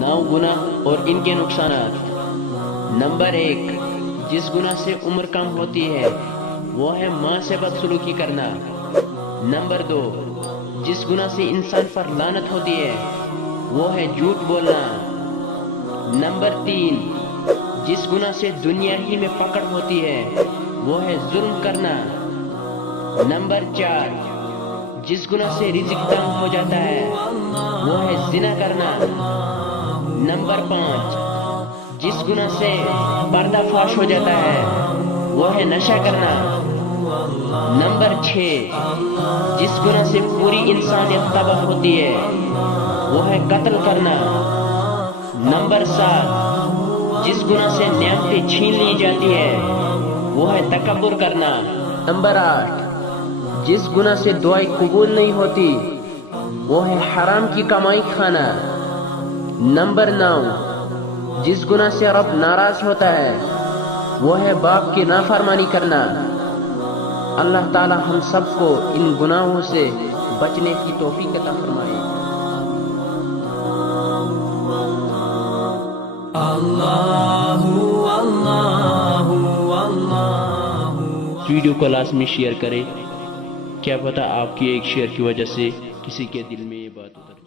9 गुनाह और इनके नुकसानात। नंबर 1, जिस गुनाह से उम्र कम होती है वो है माँ से बदसलूकी करना। नंबर 2, जिस गुनाह से इंसान पर लानत होती है वो है झूठ बोलना। नंबर 3, जिस गुनाह से दुनिया ही में पकड़ होती है वो है जुल्म करना। नंबर 4, जिस गुनाह से रिज़्क तंग हो जाता है वो है जिना करना। नंबर 5, जिस गुनाह से पर्दाफाश हो जाता है वो है नशा करना। नंबर 6, जिस गुनाह से पूरी इंसानियत तबाह होती है वो है कत्ल करना। नंबर 7, जिस गुनाह से नेमतें छीन ली जाती है वो है तकब्बुर करना। नंबर 8, जिस गुनाह से दुआएं कबूल नहीं होती वो है हराम की कमाई खाना। नंबर 9, जिस गुनाह से रब नाराज होता है वो है बाप की नाफरमानी करना। अल्लाह ताला हम सबको इन गुनाहों से बचने की तौफीक अता फरमाए। इस वीडियो को लाजमी शेयर करें, क्या पता आपकी एक शेयर की वजह से किसी के दिल में ये बात उतर